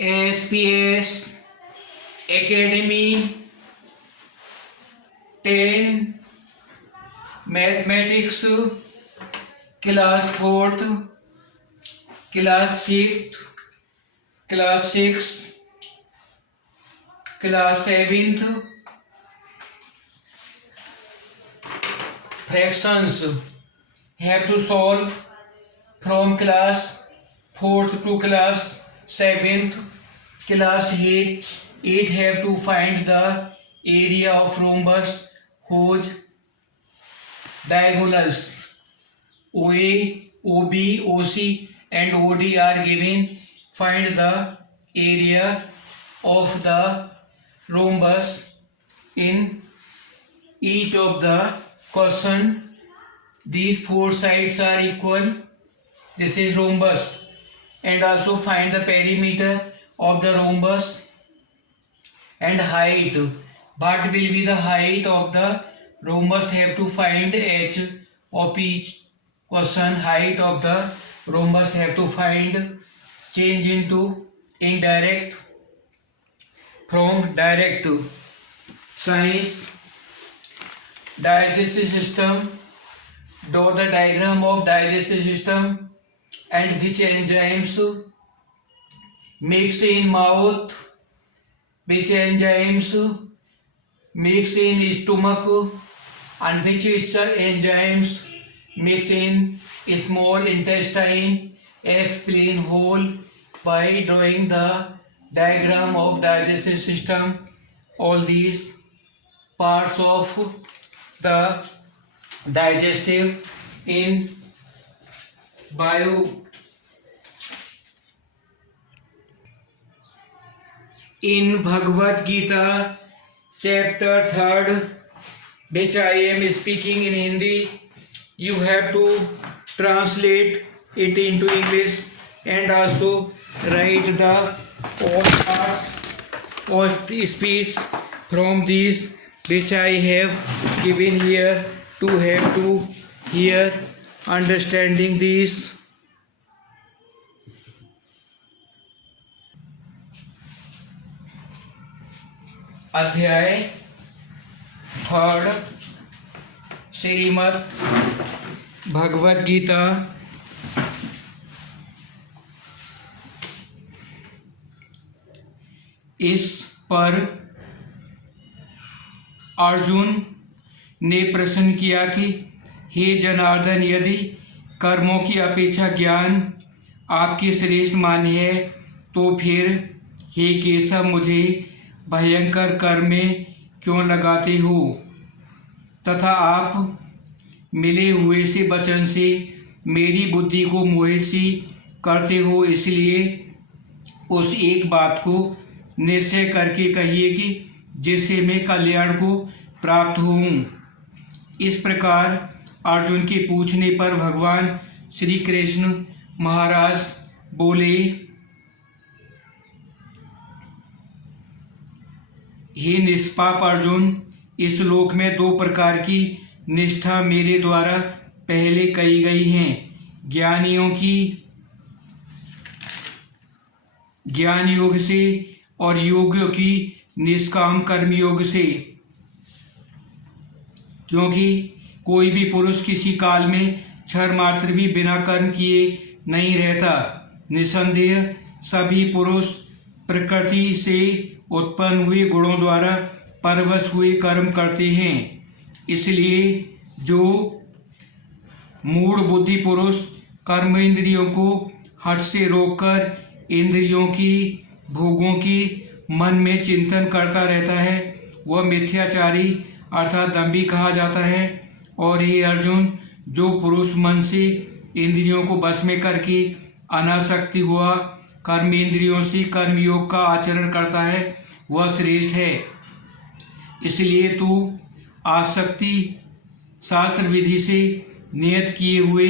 SPS Academy 10 Mathematics Class 4th, Class 5th, Class 6th, Class 7th. Fractions have to solve from class 4th to class 7th. Class 8 have to find the area of rhombus whose diagonals OA, OB, OC and OD are given. Find the area of the rhombus in each of the question. These four sides are equal. This is rhombus. And also find the perimeter of the rhombus and height. What will be the height of the rhombus? Have to find h of each question. Height of the rhombus have to find. Change into indirect from direct. Science. Digestive system. Draw the diagram of digestive system and which enzymes mix in mouth, which enzymes mix in stomach, and which enzymes mix in small intestine. Explain whole by drawing the diagram of digestive system. All these parts of the digestive in bio. In Bhagavad Gita chapter 3rd, which I am speaking in Hindi, you have to translate it into English and also write the all parts of speech from these which I have given here to have to hear understanding these. अध्याय 3rd Shrimad Bhagavad Gita इस पर अर्जुन ने प्रश्न किया कि हे जनार्दन, यदि कर्मों की अपेक्षा ज्ञान आपके श्रेष्ठ मान्य है तो फिर हे केशव मुझे भयंकर कर्म में क्यों लगाते हो तथा आप मिले हुए से वचन से मेरी बुद्धि को मोहित करते हो। इसलिए उस एक बात को निश्चय करके कहिए कि जिससे मैं कल्याण को प्राप्त हूँ। इस प्रकार अर्जुन के पूछने पर भगवान श्री कृष्ण महाराज बोले, हे निष्पाप अर्जुन, इस लोक में 2 प्रकार की निष्ठा मेरे द्वारा पहले कही गई हैं। ज्ञानियों की ज्ञान योग से और योगियों की निष्काम कर्म योग से। क्योंकि कोई भी पुरुष किसी काल में क्षण मात्र भी बिना कर्म किए नहीं रहता। निसंदेह सभी पुरुष प्रकृति से उत्पन्न हुए गुणों द्वारा परवश हुए कर्म करते हैं। इसलिए जो मूढ़ बुद्धि पुरुष कर्म इंद्रियों को हठ से रोककर इंद्रियों की भोगों की मन में चिंतन करता रहता है, वह मिथ्याचारी अर्थात दंभी कहा जाता है। और हे अर्जुन, जो पुरुष मन से इंद्रियों को बस में करके अनासक्ति हुआ कर्म इंद्रियों से कर्मयोग का आचरण करता है, वह श्रेष्ठ है। इसलिए तू आसक्ति शास्त्र विधि से नियत किए हुए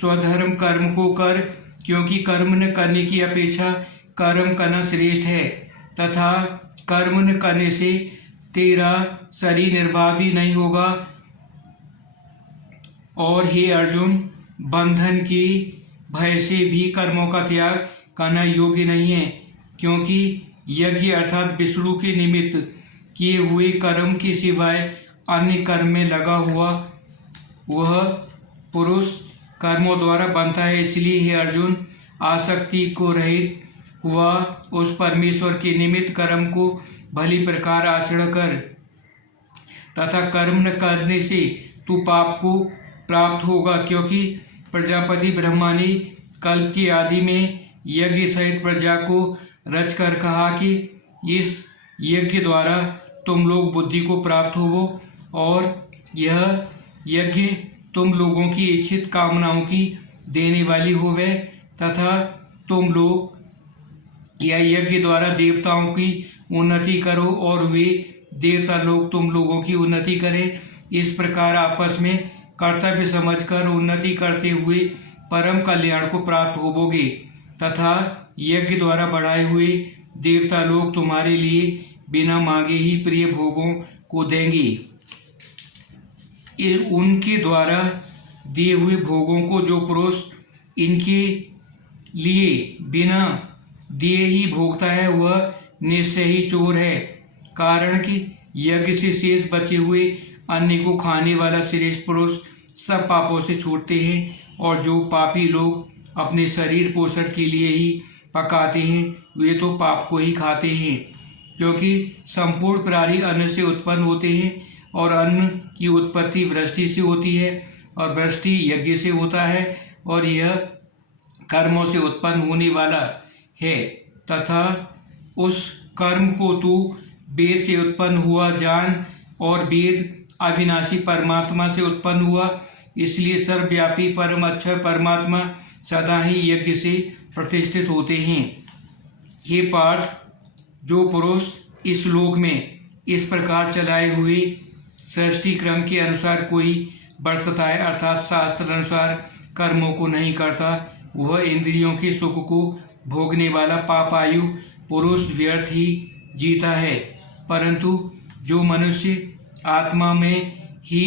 स्वधर्म कर्म को कर, क्योंकि कर्म न करने की अपेक्षा कर्म करना श्रेष्ठ है तथा कर्म न करने से तेरा शरीर निर्वाह भी नहीं होगा। और हे अर्जुन, बंधन के भय से भी कर्मों का त्याग करना योग्य नहीं है। क्योंकि यज्ञ अर्थात विष्णु के निमित्त किए हुए कर्म के सिवाय अन्य कर्म में लगा हुआ वह पुरुष कर्मों द्वारा बनता है। इसलिए हे अर्जुन, आसक्ति को रहित हुआ उस परमेश्वर के निमित्त कर्म को भली प्रकार आचरण कर तथा कर्म न करने से तू पाप को प्राप्त होगा। क्योंकि प्रजापति ब्रह्मा ने कल्प की आदि में यज्ञ सहित प्रजा को रचकर कहा कि इस यज्ञ द्वारा तुम लोग बुद्धि को प्राप्त होवो और यह यज्ञ तुम लोगों की इच्छित कामनाओं की देने वाली होवे तथा तुम लोग यह यज्ञ द्वारा देवताओं की उन्नति करो और वे देवता लोग तुम लोगों की उन्नति करें। इस प्रकार आपस में कर्तव्य समझकर उन्नति करते हुए परम कल्याण को प्राप्त होवोगे तथा यज्ञ द्वारा बढ़ाए हुए देवता लोग तुम्हारे लिए बिना मांगे ही प्रिय भोगों को देंगे। उनके द्वारा दिए हुए भोगों को जो पुरुष इनके लिए बिना दिए ही भोगता है वह निश्चय ही चोर है। कारण कि यज्ञ से शेष बचे हुए अन्न को खाने वाला श्रेष्ठ पुरुष सब पापों से छूटते हैं और जो पापी लोग अपने शरीर पोषण के लिए ही पकाते हैं वे तो पाप को ही खाते हैं। क्योंकि संपूर्ण प्राणी अन्न से उत्पन्न होते हैं और अन्न की उत्पत्ति वृष्टि से होती है और वृष्टि यज्ञ से होता है और यह कर्मों से उत्पन्न होने वाला है तथा उस कर्म को तू वेद से उत्पन्न हुआ जान और वेद अविनाशी परमात्मा से उत्पन्न हुआ। इसलिए सर्वव्यापी परम अक्षर परमात्मा सदा ही यज्ञ से प्रतिष्ठित होते हैं। ये पाठ जो पुरुष इस लोक में इस प्रकार चलाए हुए सृष्टि क्रम के अनुसार कोई बरतता है अर्थात शास्त्र अनुसार कर्मों को नहीं करता वह इंद्रियों के सुख को भोगने वाला पापायु पुरुष व्यर्थ ही जीता है। परंतु जो मनुष्य आत्मा में ही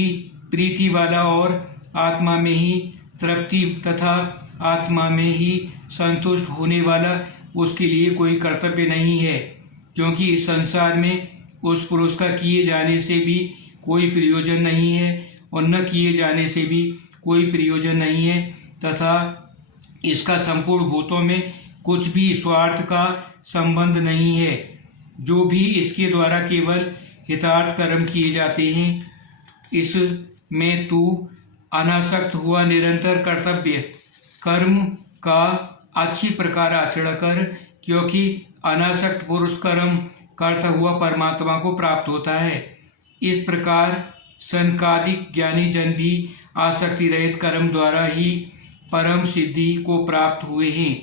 प्रीति वाला और आत्मा में ही तृप्ति तथा आत्मा में ही संतुष्ट होने वाला उसके लिए कोई कर्तव्य नहीं है। क्योंकि इस संसार में उस पुरुष का किए जाने से भी कोई प्रयोजन नहीं है और न किए जाने से भी कोई प्रयोजन नहीं है तथा इसका संपूर्ण भूतों में कुछ भी स्वार्थ का संबंध नहीं है। जो भी इसके द्वारा केवल हितार्थ कर्म किए जाते हैं इसमें तू अनासक्त हुआ निरंतर कर्तव्य कर्म का अच्छी प्रकार आचरण कर। क्योंकि अनासक्त पुरुष कर्म करता हुआ परमात्मा को प्राप्त होता है। इस प्रकार सनकादिक ज्ञानी जन भी आसक्ति रहित कर्म द्वारा ही परम सिद्धि को प्राप्त हुए हैं।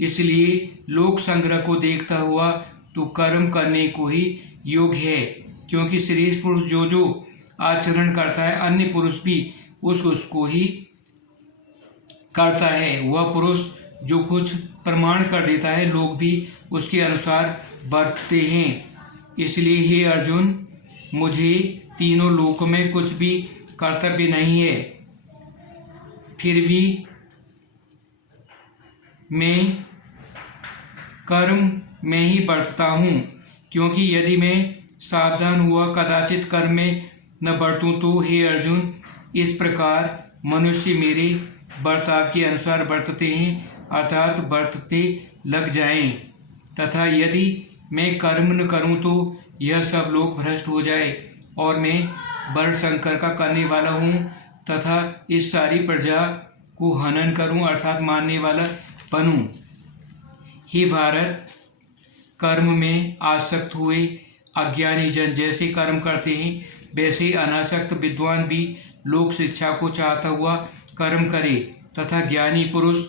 इसलिए लोक संग्रह को देखता हुआ तो कर्म करने को ही योग्य है। क्योंकि श्रेष्ठ पुरुष जो जो आचरण करता है अन्य पुरुष भी उसको ही करता है। वह पुरुष जो कुछ प्रमाण कर देता है लोग भी उसके अनुसार बरतते हैं। इसलिए हे अर्जुन, मुझे तीनों लोकों में कुछ भी कर्तव्य नहीं है, फिर भी मैं कर्म में ही बरतता हूँ। क्योंकि यदि मैं सावधान हुआ कदाचित कर्म में न बरतूँ तो हे अर्जुन, इस प्रकार मनुष्य मेरे बर्ताव के अनुसार बरतते हैं अर्थात बरतते लग जाएं। तथा यदि मैं कर्म न करूं तो यह सब लोग भ्रष्ट हो जाए और मैं वर्ण शंकर का करने वाला हूँ तथा इस सारी प्रजा को हनन करूं अर्थात मानने वाला बनूं। हे भारत, कर्म में आसक्त हुए अज्ञानी जन जैसे कर्म करते हैं वैसे अनासक्त विद्वान भी लोक शिक्षा को चाहता हुआ कर्म करे तथा ज्ञानी पुरुष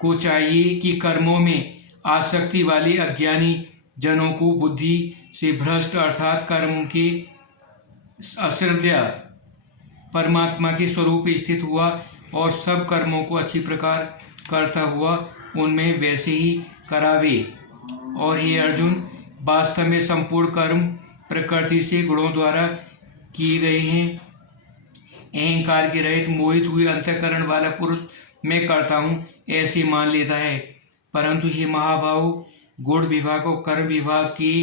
को चाहिए कि कर्मों में आसक्ति वाले अज्ञानी जनों को बुद्धि से भ्रष्ट अर्थात कर्म के अश्रद्धा परमात्मा के स्वरूप स्थित हुआ और सब कर्मों को अच्छी प्रकार करता हुआ उनमें वैसे ही करावे। और ये अर्जुन, वास्तव में संपूर्ण कर्म प्रकृति से गुणों द्वारा किए गए हैं। अहंकार के रहित मोहित हुए अंतःकरण वाला पुरुष मैं करता हूँ ऐसे मान लेता है। परंतु हे महाभाव, गुण विभाग और कर्म विभाग के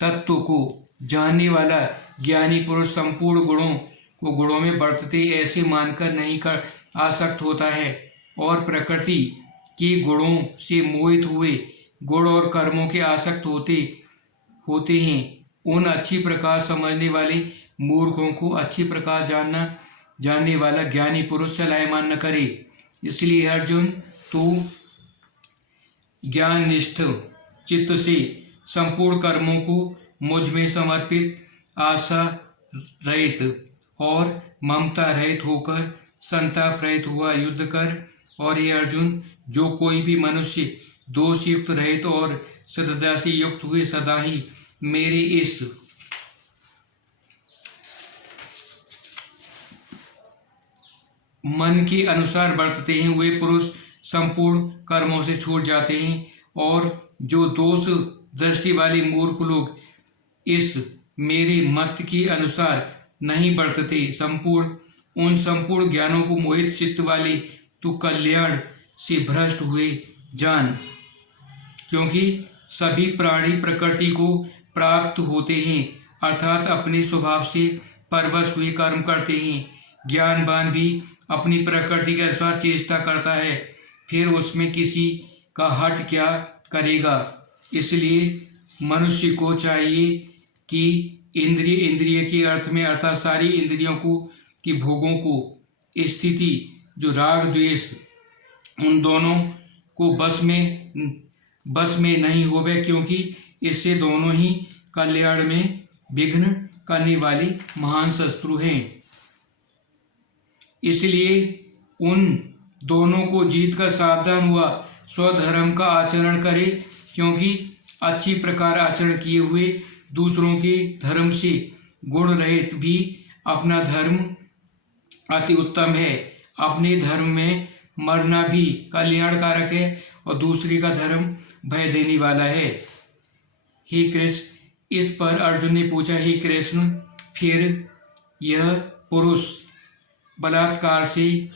तत्व को जानने वाला ज्ञानी पुरुष संपूर्ण गुणों को गुणों में बरतते ऐसे मानकर नहीं कर आसक्त होता है और प्रकृति के गुणों से मोहित हुए गुण और कर्मों के आसक्त होते हैं। उन अच्छी प्रकार समझने वाले मूर्खों को अच्छी प्रकार जानने वाला ज्ञानी पुरुष चलायमान न करे। इसलिए अर्जुन, तू ज्ञान निष्ठ चित्त से संपूर्ण कर्मों को मुझ में समर्पित, आशा रहित और ममता रहित होकर संताप रहित हुआ युद्ध कर। और हे अर्जुन, जो कोई भी मनुष्य दोष युक्त रहित और श्रद्धा से युक्त हुए सदा ही मेरे इस मन के अनुसार बरतते हैं, वे पुरुष संपूर्ण कर्मों से छूट जाते हैं। और जो दोष दृष्टि वाले मूर्ख लोग इस मेरे मत के अनुसार नहीं बरतते, उन संपूर्ण ज्ञानों को मोहित चित्त वाले तू कल्याण से भ्रष्ट हुए जान, क्योंकि सभी प्राणी प्रकृति को प्राप्त होते हैं, अर्थात अपने स्वभाव से परवश हुए कर्म करते हैं। ज्ञानवान भी अपनी प्रकृति के अनुसार चेष्टा करता है, फिर उसमें किसी का हट क्या करेगा। इसलिए मनुष्य को चाहिए कि इंद्रिय के अर्थ में अर्थात सारी इंद्रियों की भोगों को स्थिति जो राग द्वेष उन दोनों को बस में नहीं होवे, क्योंकि इससे दोनों ही कल्याण में विघ्न करने वाले महान शत्रु हैं। इसलिए उन दोनों को जीतकर सावधान हुआ स्वधर्म का आचरण करे, क्योंकि अच्छी प्रकार आचरण किए हुए दूसरों के धर्म से गुण रहित भी अपना धर्म अति उत्तम है। अपने धर्म में मरना भी कल्याणकारक है और दूसरे का धर्म भय देने वाला है। हे कृष्ण, इस पर अर्जुन ने पूछा, हे कृष्ण, फिर यह पुरुष बलात्कार से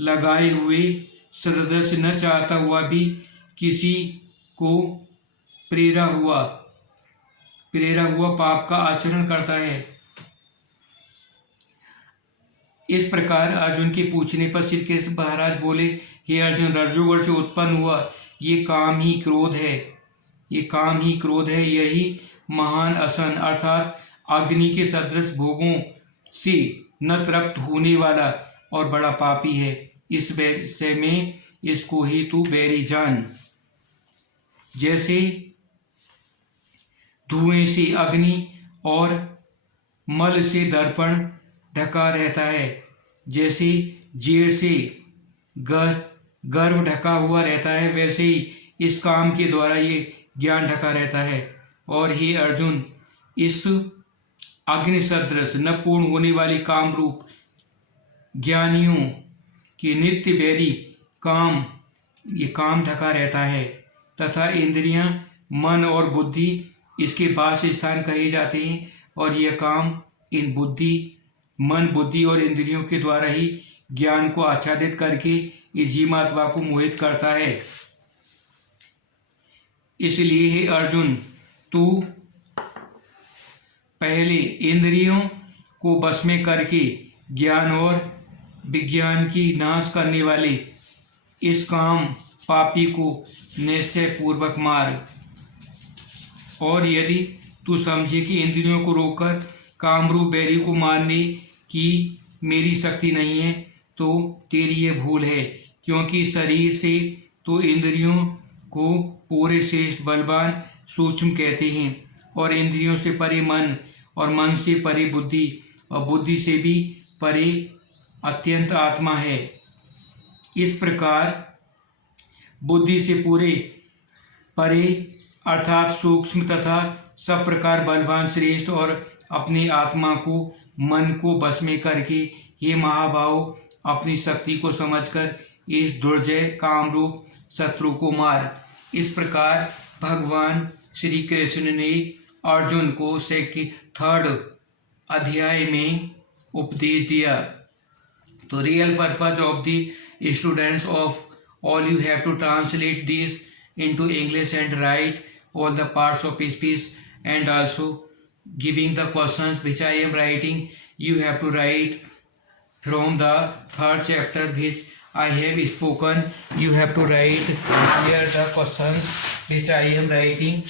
लगाए हुए श्रद्धा से न चाहता हुआ भी किसी को प्रेरा हुआ पाप का आचरण करता है। इस प्रकार अर्जुन के पूछने पर श्री कृष्ण महाराज बोले, हे अर्जुन, रज्जुगण से उत्पन्न हुआ ये काम ही क्रोध है। यही महान असन अर्थात अग्नि के सदृश भोगों से न तृप्त होने वाला और बड़ा पापी है। इस विषय में इसको ही तू बैरी जान। जैसे धुएं से अग्नि और मल से दर्पण ढका रहता है, जैसे जेड़ से गर्भ ढका हुआ रहता है, वैसे ही इस काम के द्वारा ये ज्ञान ढका रहता है। और हे अर्जुन, इस अग्नि सदृश न पूर्ण होने वाली काम रूप ज्ञानियों के नित्य बैरी काम ढका रहता है, तथा इंद्रियां, मन और बुद्धि इसके वास स्थान कहे जाते हैं। और यह काम इन मन, बुद्धि और इंद्रियों के द्वारा ही ज्ञान को आच्छादित करके इस जीवात्मा को मोहित करता है। इसलिए हे अर्जुन, तू पहले इंद्रियों को बस में करके ज्ञान और विज्ञान की नाश करने वाले इस काम पापी को निश्चय पूर्वक मार। और यदि तू समझे कि इंद्रियों को रोककर कामरूप बैरी को मारने की मेरी शक्ति नहीं है, तो तेरी ये भूल है, क्योंकि शरीर से तो इंद्रियों को पूरे श्रेष्ठ बलवान सूक्ष्म कहते हैं, और इंद्रियों से परे मन, और मन से परे बुद्धि, और बुद्धि से भी परे अत्यंत आत्मा है। इस प्रकार बुद्धि से पूरे परे अर्थात सूक्ष्म तथा सब प्रकार बलवान श्रेष्ठ और अपनी आत्मा को, मन को बस में करके ये महाभाव अपनी शक्ति को समझकर इस दुर्जय कामरूप शत्रु को मार। इस प्रकार भगवान श्री कृष्ण ने अर्जुन को 3rd अध्याय में उपदेश दिया। तो real purpose of the students of all you have to translate these into English and write all the parts of speech, and also giving the questions which I am writing. You have to write from the third chapter which I have spoken. You have to write here the questions which I am writing.